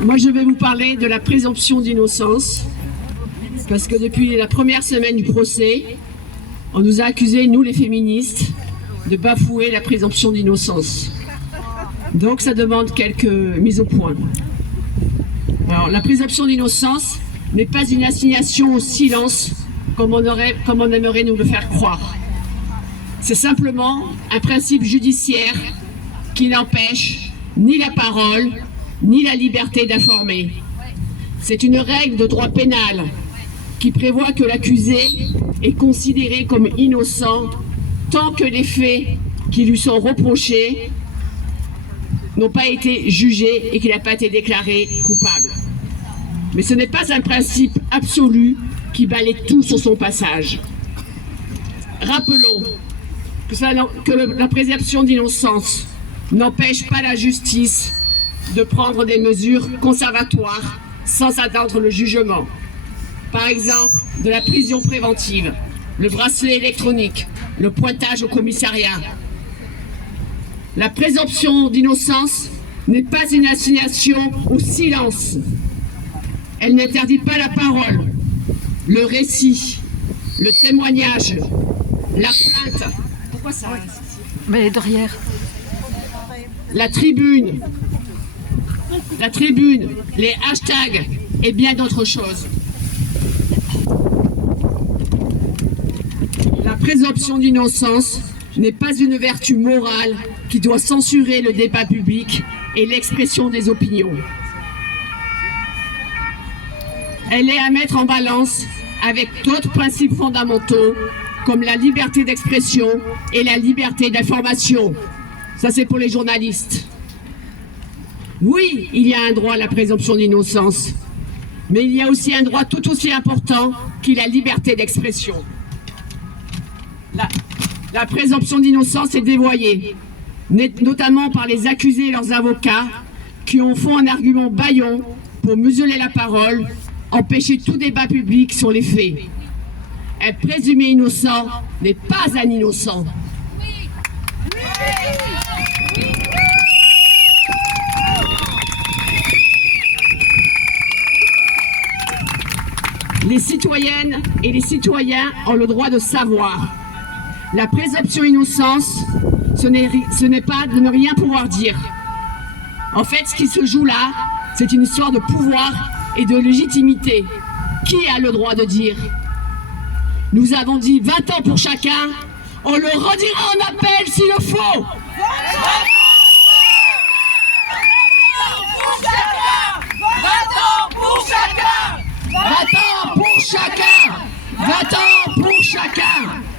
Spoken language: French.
Moi, je vais vous parler de la présomption d'innocence, parce que depuis la première semaine du procès, on nous a accusés, nous les féministes, de bafouer la présomption d'innocence. Donc ça demande quelques mises au point. Alors, la présomption d'innocence n'est pas une assignation au silence, comme on aimerait nous le faire croire. C'est simplement un principe judiciaire qui n'empêche ni la parole, ni la liberté d'informer. C'est une règle de droit pénal qui prévoit que l'accusé est considéré comme innocent tant que les faits qui lui sont reprochés n'ont pas été jugés et qu'il n'a pas été déclaré coupable. Mais ce n'est pas un principe absolu qui balaie tout sur son passage. Rappelons que la présomption d'innocence n'empêche pas la justice de prendre des mesures conservatoires sans attendre le jugement. Par exemple, de la prison préventive, le bracelet électronique, le pointage au commissariat. La présomption d'innocence n'est pas une assignation au silence. Elle n'interdit pas la parole, le récit, le témoignage, la plainte. Pourquoi ça reste ici ? Mais derrière. La tribune, les hashtags et bien d'autres choses. La présomption d'innocence n'est pas une vertu morale qui doit censurer le débat public et l'expression des opinions. Elle est à mettre en balance avec d'autres principes fondamentaux comme la liberté d'expression et la liberté d'information. Ça, c'est pour les journalistes. Oui, il y a un droit à la présomption d'innocence, mais il y a aussi un droit tout aussi important qui est la liberté d'expression. La présomption d'innocence est dévoyée, notamment par les accusés et leurs avocats qui en font un argument bâillon pour museler la parole, empêcher tout débat public sur les faits. Un présumé innocent n'est pas un innocent. Les citoyennes et les citoyens ont le droit de savoir. La présomption d'innocence, ce n'est pas de ne rien pouvoir dire. En fait, ce qui se joue là, c'est une histoire de pouvoir et de légitimité. Qui a le droit de dire ? Nous avons dit 20 ans pour chacun, on le redira en appel s'il le faut.